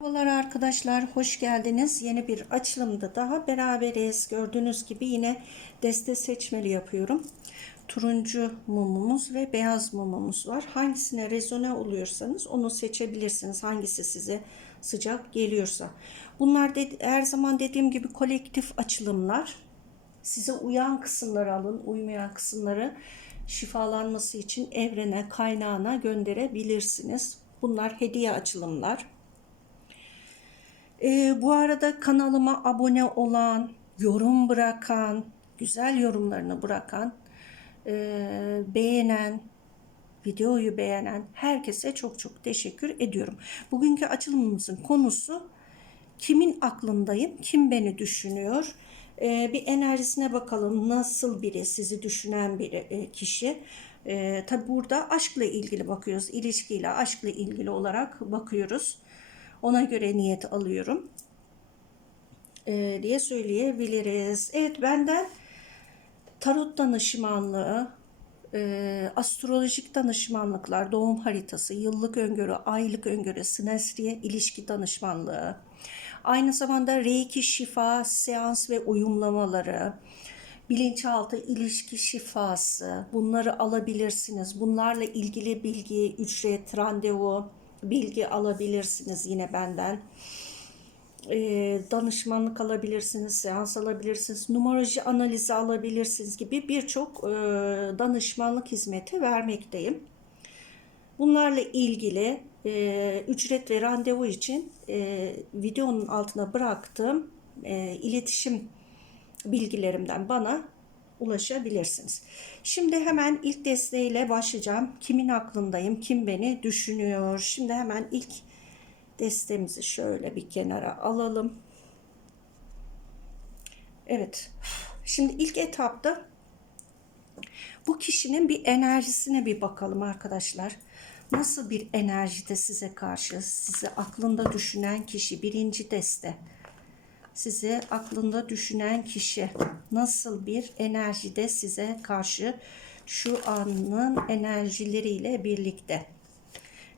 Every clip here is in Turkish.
Merhabalar arkadaşlar, hoş geldiniz. Yeni bir açılımda daha beraberiz. Gördüğünüz gibi yine deste seçmeli yapıyorum. Turuncu mumumuz ve beyaz mumumuz var. Hangisine rezone oluyorsanız onu seçebilirsiniz. Hangisi size sıcak geliyorsa. Bunlar her zaman dediğim gibi kolektif açılımlar. Size uyan kısımları alın, uymayan kısımları şifalanması için evrene, kaynağına gönderebilirsiniz. Bunlar hediye açılımlar. Ee, bu arada kanalıma abone olan, yorum bırakan, güzel yorumlarını bırakan, e, beğenen, videoyu beğenen herkese çok çok teşekkür ediyorum. Bugünkü açılımımızın konusu kimin aklındayım, kim beni düşünüyor? Ee, bir enerjisine bakalım nasıl biri, sizi düşünen bir e, kişi. Ee, tabi burada aşkla ilgili bakıyoruz, ilişkiyle, aşkla ilgili olarak bakıyoruz. Ona göre niyet alıyorum e, diye söyleyebiliriz. Evet benden tarot danışmanlığı, e, astrolojik danışmanlıklar, doğum haritası, yıllık öngörü, aylık öngörü, sinestriye ilişki danışmanlığı, aynı zamanda reiki şifa, seans ve uyumlamaları, bilinçaltı ilişki şifası bunları alabilirsiniz. Bunlarla ilgili bilgi, ücret, randevu, bilgi alabilirsiniz yine benden. Ee, danışmanlık alabilirsiniz, seans alabilirsiniz, numaroloji analizi alabilirsiniz gibi birçok e, danışmanlık hizmeti vermekteyim. Bunlarla ilgili e, ücret ve randevu için e, videonun altına bıraktığım e, iletişim bilgilerimden bana ulaşabilirsiniz. Şimdi hemen ilk desteğiyle başlayacağım. Kimin aklındayım, kim beni düşünüyor? Şimdi hemen ilk destemizi şöyle bir kenara alalım. Evet. Şimdi ilk etapta bu kişinin bir enerjisine bir bakalım arkadaşlar. Nasıl bir enerjide size karşı, sizi aklında düşünen kişi birinci deste sizi aklında düşünen kişi nasıl bir enerjide size karşı şu anın enerjileriyle birlikte.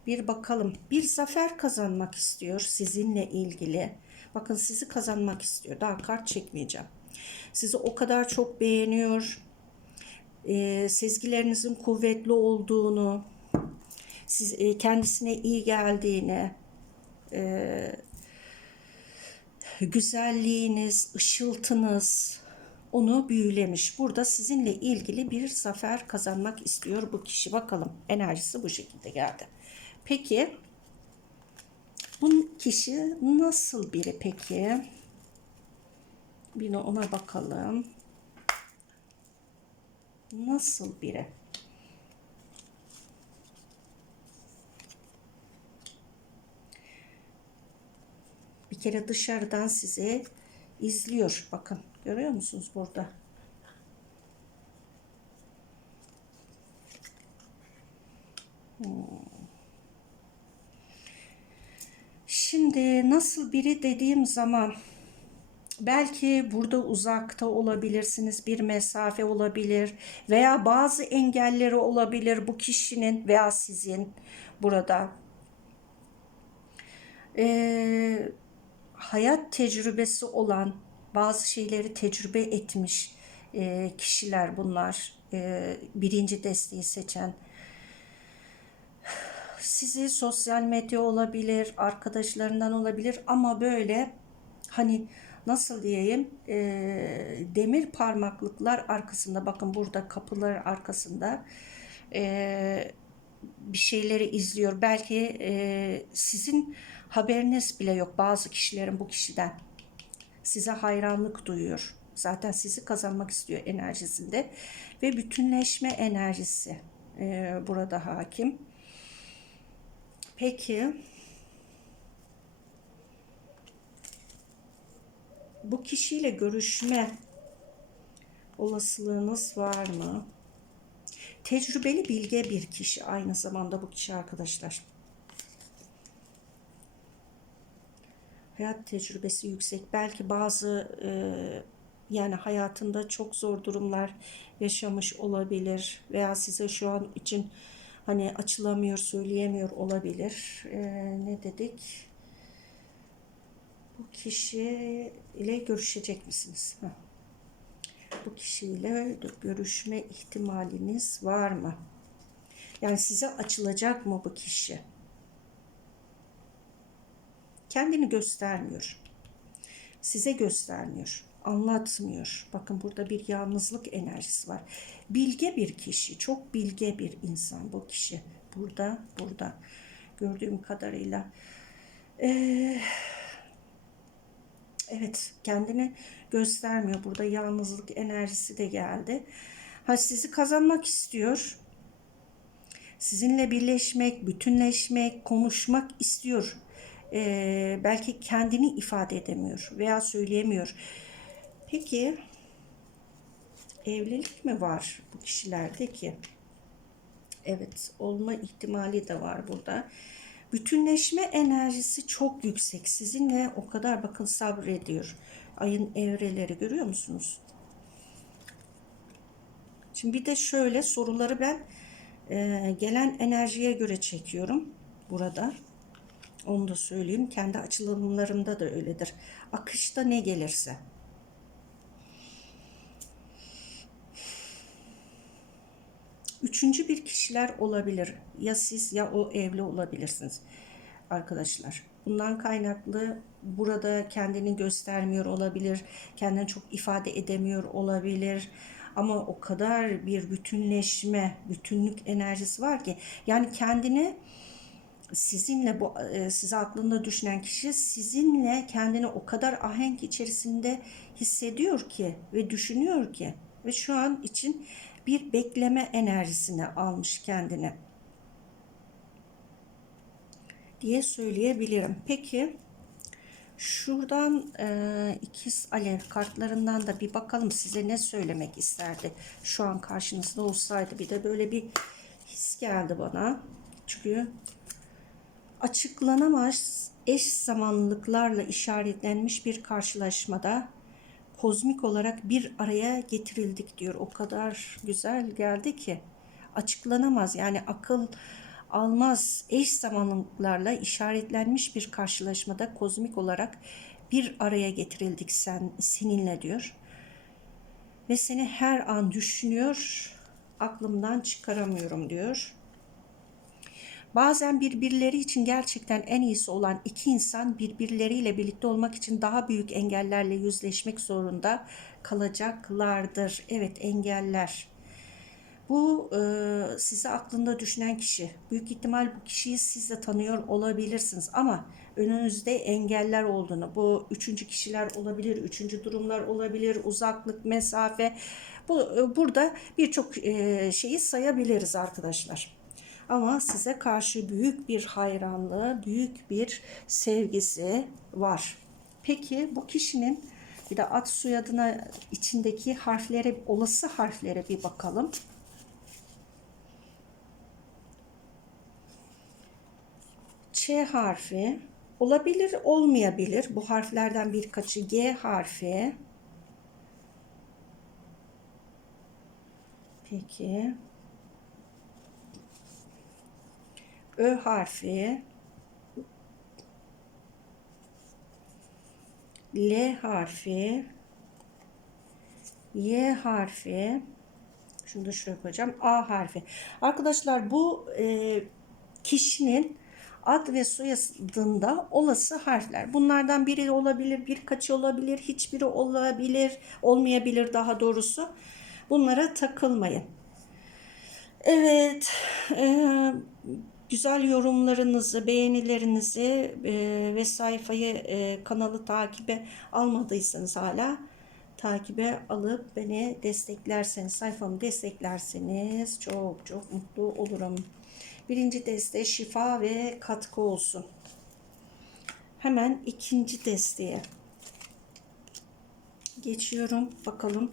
Bir bakalım. Bir zafer kazanmak istiyor sizinle ilgili. Bakın sizi kazanmak istiyor. Daha kart çekmeyeceğim. Sizi o kadar çok beğeniyor. E, sezgilerinizin kuvvetli olduğunu, siz e, kendisine iyi geldiğini, e, güzelliğiniz, ışıltınız onu büyülemiş. Burada sizinle ilgili bir zafer kazanmak istiyor bu kişi. Bakalım enerjisi bu şekilde geldi. Peki bu kişi nasıl biri peki? Bir ona bakalım. Nasıl biri? Kere dışarıdan sizi izliyor. Bakın görüyor musunuz burada? Hmm. Şimdi nasıl biri dediğim zaman belki burada uzakta olabilirsiniz bir mesafe olabilir veya bazı engelleri olabilir bu kişinin veya sizin burada. Ee, hayat tecrübesi olan bazı şeyleri tecrübe etmiş e, kişiler bunlar. E, birinci desteği seçen. Sizi sosyal medya olabilir, arkadaşlarından olabilir ama böyle hani nasıl diyeyim e, demir parmaklıklar arkasında bakın burada kapılar arkasında e, bir şeyleri izliyor. Belki e, sizin haberiniz bile yok bazı kişilerin bu kişiden. Size hayranlık duyuyor. Zaten sizi kazanmak istiyor enerjisinde. Ve bütünleşme enerjisi e, burada hakim. Peki bu kişiyle görüşme olasılığınız var mı? Tecrübeli bilge bir kişi aynı zamanda bu kişi arkadaşlar. Hayat tecrübesi yüksek. Belki bazı e, yani hayatında çok zor durumlar yaşamış olabilir veya size şu an için hani açılamıyor, söyleyemiyor olabilir. E, ne dedik? kişi ile görüşecek misiniz? Heh. Bu kişiyle görüşme ihtimaliniz var mı? Yani size açılacak mı bu kişi? Kendini göstermiyor. Size göstermiyor. Anlatmıyor. Bakın burada bir yalnızlık enerjisi var. Bilge bir kişi, çok bilge bir insan bu kişi. Burada, burada gördüğüm kadarıyla. Ee, evet, kendini göstermiyor. Burada yalnızlık enerjisi de geldi. Ha sizi kazanmak istiyor. Sizinle birleşmek, bütünleşmek, konuşmak istiyor. Ee, belki kendini ifade edemiyor veya söyleyemiyor. Peki evlilik mi var bu kişilerde ki? Evet, olma ihtimali de var burada. Bütünleşme enerjisi çok yüksek. Sizinle o kadar bakın sabrediyor. Ayın evreleri görüyor musunuz? Şimdi bir de şöyle soruları ben e, gelen enerjiye göre çekiyorum burada. Onu da söyleyeyim. Kendi açılımlarımda da öyledir. Akışta ne gelirse. Üçüncü bir kişiler olabilir. Ya siz ya o evli olabilirsiniz arkadaşlar. Bundan kaynaklı burada kendini göstermiyor olabilir. Kendini çok ifade edemiyor olabilir. Ama o kadar bir bütünleşme, bütünlük enerjisi var ki yani kendini sizinle bu e, size aklında düşünen kişi sizinle kendini o kadar ahenk içerisinde hissediyor ki ve düşünüyor ki ve şu an için bir bekleme enerjisine almış kendini diye söyleyebilirim. Peki şuradan e, ikiz alev kartlarından da bir bakalım size ne söylemek isterdi. Şu an karşınızda olsaydı bir de böyle bir his geldi bana. Çünkü açıklanamaz eş zamanlılıklarla işaretlenmiş bir karşılaşmada kozmik olarak bir araya getirildik diyor. O kadar güzel geldi ki açıklanamaz yani akıl almaz eş zamanlıklarla işaretlenmiş bir karşılaşmada kozmik olarak bir araya getirildik sen seninle diyor. Ve seni her an düşünüyor, aklımdan çıkaramıyorum diyor. Bazen birbirleri için gerçekten en iyisi olan iki insan birbirleriyle birlikte olmak için daha büyük engellerle yüzleşmek zorunda kalacaklardır. Evet engeller. Bu e, size aklında düşünen kişi. Büyük ihtimal bu kişiyi siz de tanıyor olabilirsiniz ama önünüzde engeller olduğunu, bu üçüncü kişiler olabilir, üçüncü durumlar olabilir, uzaklık, mesafe. Bu e, burada birçok e, şeyi sayabiliriz arkadaşlar. Ama size karşı büyük bir hayranlığı, büyük bir sevgisi var. Peki bu kişinin bir de at soyadına içindeki harflere, olası harflere bir bakalım. Ç harfi olabilir, olmayabilir. Bu harflerden birkaçı G harfi. Peki. Ö harfi, L harfi, Y harfi, şunu da şuraya koyacağım, A harfi. Arkadaşlar bu e, kişinin ad ve soyadında olası harfler. Bunlardan biri olabilir, birkaçı olabilir, hiçbiri olabilir, olmayabilir daha doğrusu. Bunlara takılmayın. Evet, e, güzel yorumlarınızı, beğenilerinizi e, ve sayfayı, e, kanalı takibe almadıysanız hala takibe alıp beni desteklerseniz, sayfamı desteklerseniz çok çok mutlu olurum. Birinci deste şifa ve katkı olsun. Hemen ikinci desteğe geçiyorum. Bakalım.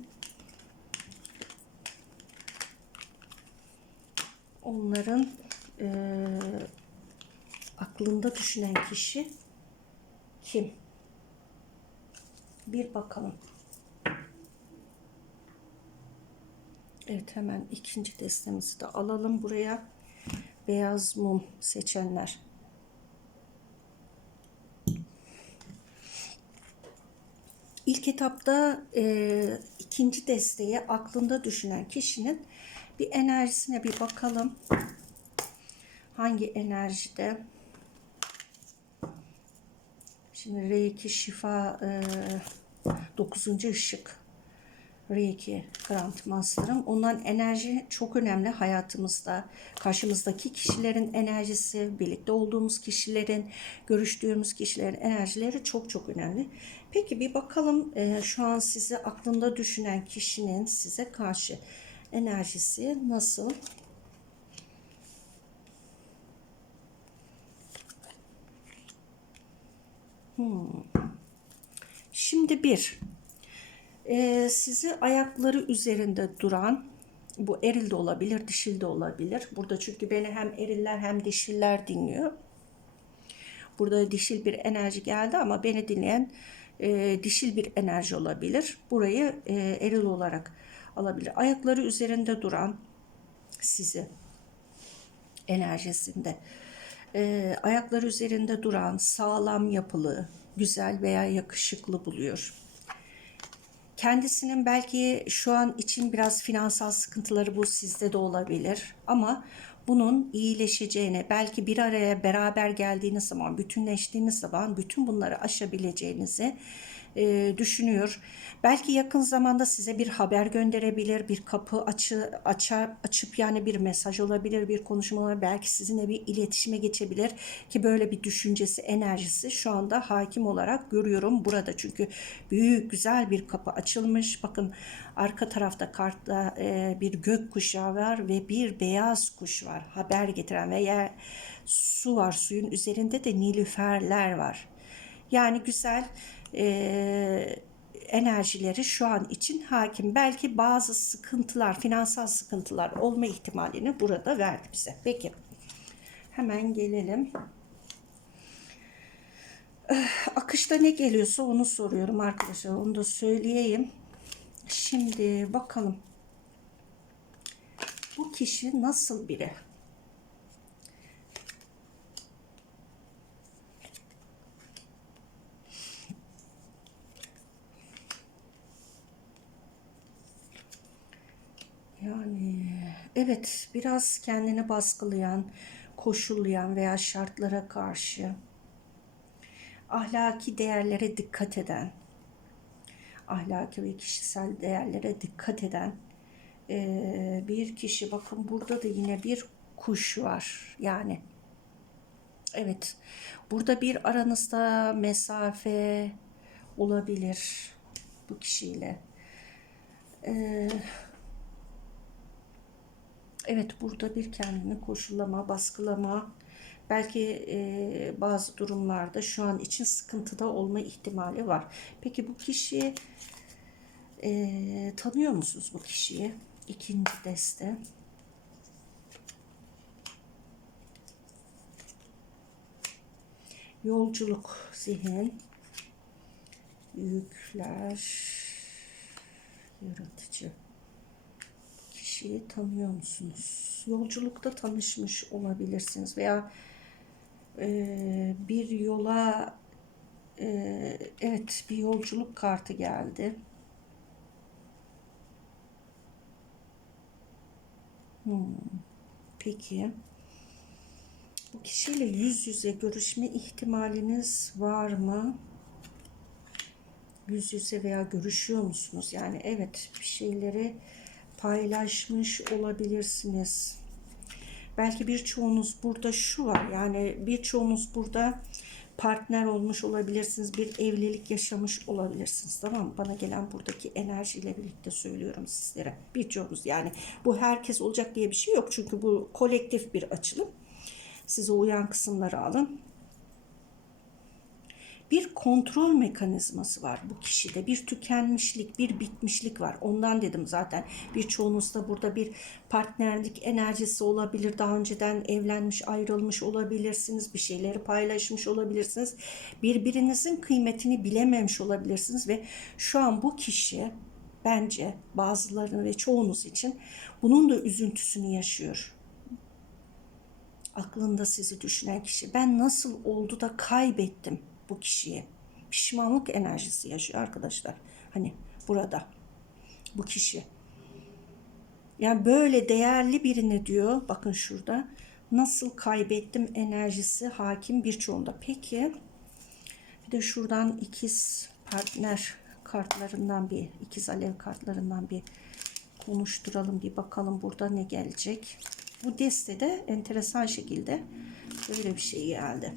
Onların e, aklında düşünen kişi kim? Bir bakalım. Evet hemen ikinci destemizi de alalım buraya. Beyaz mum seçenler. İlk etapta e, ikinci desteği aklında düşünen kişinin bir enerjisine bir bakalım. Hangi enerjide? Şimdi Reiki şifa e, 9. ışık. Reiki Grand Master'ım. Ondan enerji çok önemli hayatımızda. Karşımızdaki kişilerin enerjisi, birlikte olduğumuz kişilerin, görüştüğümüz kişilerin enerjileri çok çok önemli. Peki bir bakalım e, şu an sizi aklında düşünen kişinin size karşı enerjisi nasıl? Hmm. Şimdi bir, e, sizi ayakları üzerinde duran, bu eril de olabilir, dişil de olabilir. Burada çünkü beni hem eriller hem dişiller dinliyor. Burada dişil bir enerji geldi ama beni dinleyen e, dişil bir enerji olabilir. Burayı e, eril olarak alabilir. Ayakları üzerinde duran sizi enerjisinde e, ayakları üzerinde duran sağlam yapılı, güzel veya yakışıklı buluyor. Kendisinin belki şu an için biraz finansal sıkıntıları bu sizde de olabilir ama bunun iyileşeceğini, belki bir araya beraber geldiğiniz zaman, bütünleştiğiniz zaman bütün bunları aşabileceğinizi e, düşünüyor. Belki yakın zamanda size bir haber gönderebilir, bir kapı açı, açar, açıp yani bir mesaj olabilir, bir konuşma olabilir. Belki sizinle bir iletişime geçebilir ki böyle bir düşüncesi, enerjisi şu anda hakim olarak görüyorum burada. Çünkü büyük, güzel bir kapı açılmış. Bakın arka tarafta kartta e, bir gök kuşağı var ve bir beyaz kuş var. Haber getiren veya su var. Suyun üzerinde de nilüferler var. Yani güzel e, enerjileri şu an için hakim. Belki bazı sıkıntılar, finansal sıkıntılar olma ihtimalini burada verdi bize. Peki. Hemen gelelim. Eh, Akışta ne geliyorsa onu soruyorum arkadaşlar. Onu da söyleyeyim. Şimdi bakalım. Bu kişi nasıl biri? Yani evet biraz kendini baskılayan, koşullayan veya şartlara karşı ahlaki değerlere dikkat eden, ahlaki ve kişisel değerlere dikkat eden eee, bir kişi. Bakın burada da yine bir kuş var. Yani evet burada bir aranızda mesafe olabilir bu kişiyle. Eee Evet burada bir kendini koşullama, baskılama, belki e, bazı durumlarda şu an için sıkıntıda olma ihtimali var. Peki bu kişiyi e, tanıyor musunuz bu kişiyi? İkinci deste. Yolculuk, zihin, yükler, yaratıcı kişiyi tanıyor musunuz? Yolculukta tanışmış olabilirsiniz veya e, bir yola e, evet bir yolculuk kartı geldi. Hmm, peki. Bu kişiyle yüz yüze görüşme ihtimaliniz var mı? Yüz yüze veya görüşüyor musunuz? Yani evet bir şeyleri paylaşmış olabilirsiniz. Belki birçoğunuz burada şu var. Yani birçoğunuz burada partner olmuş olabilirsiniz. Bir evlilik yaşamış olabilirsiniz. Tamam mı? Bana gelen buradaki enerjiyle birlikte söylüyorum sizlere. Birçoğunuz yani bu herkes olacak diye bir şey yok. Çünkü bu kolektif bir açılım. Size uyan kısımları alın bir kontrol mekanizması var bu kişide. Bir tükenmişlik, bir bitmişlik var. Ondan dedim zaten birçoğunuzda burada bir partnerlik enerjisi olabilir. Daha önceden evlenmiş, ayrılmış olabilirsiniz. Bir şeyleri paylaşmış olabilirsiniz. Birbirinizin kıymetini bilememiş olabilirsiniz ve şu an bu kişi bence bazılarını ve çoğunuz için bunun da üzüntüsünü yaşıyor aklında sizi düşünen kişi ben nasıl oldu da kaybettim bu kişiyi. pişmanlık enerjisi yaşıyor arkadaşlar. Hani burada bu kişi. Yani böyle değerli birini diyor. Bakın şurada. Nasıl kaybettim enerjisi hakim birçoğunda. Peki bir de şuradan ikiz partner kartlarından bir ikiz alev kartlarından bir konuşturalım bir bakalım burada ne gelecek. Bu destede enteresan şekilde böyle bir şey geldi.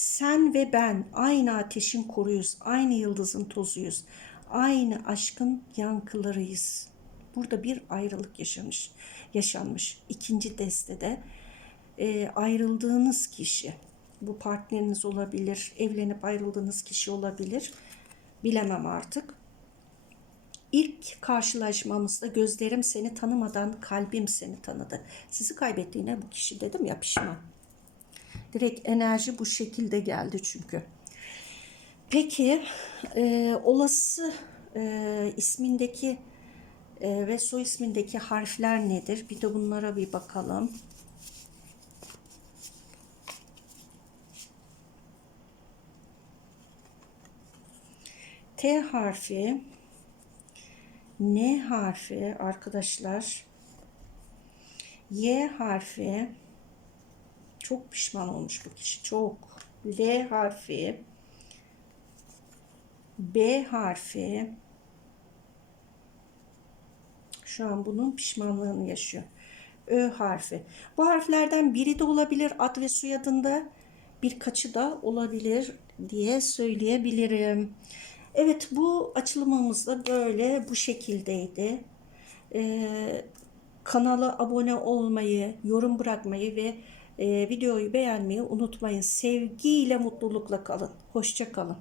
Sen ve ben aynı ateşin koruyuz, aynı yıldızın tozuyuz, aynı aşkın yankılarıyız. Burada bir ayrılık yaşamış, yaşanmış. İkinci destede e, ayrıldığınız kişi, bu partneriniz olabilir, evlenip ayrıldığınız kişi olabilir, bilemem artık. İlk karşılaşmamızda gözlerim seni tanımadan kalbim seni tanıdı. Sizi kaybettiğine bu kişi dedim ya pişman. Direkt enerji bu şekilde geldi çünkü. Peki e, olası e, ismindeki e, ve soy ismindeki harfler nedir? Bir de bunlara bir bakalım. T harfi, N harfi arkadaşlar, Y harfi, çok pişman olmuş bu kişi. Çok. L harfi. B harfi. Şu an bunun pişmanlığını yaşıyor. Ö harfi. Bu harflerden biri de olabilir ad ve soyadında. Birkaçı da olabilir diye söyleyebilirim. Evet bu açılımımız da böyle bu şekildeydi. Ee, kanala abone olmayı, yorum bırakmayı ve videoyu beğenmeyi unutmayın. Sevgiyle, mutlulukla kalın. Hoşça kalın.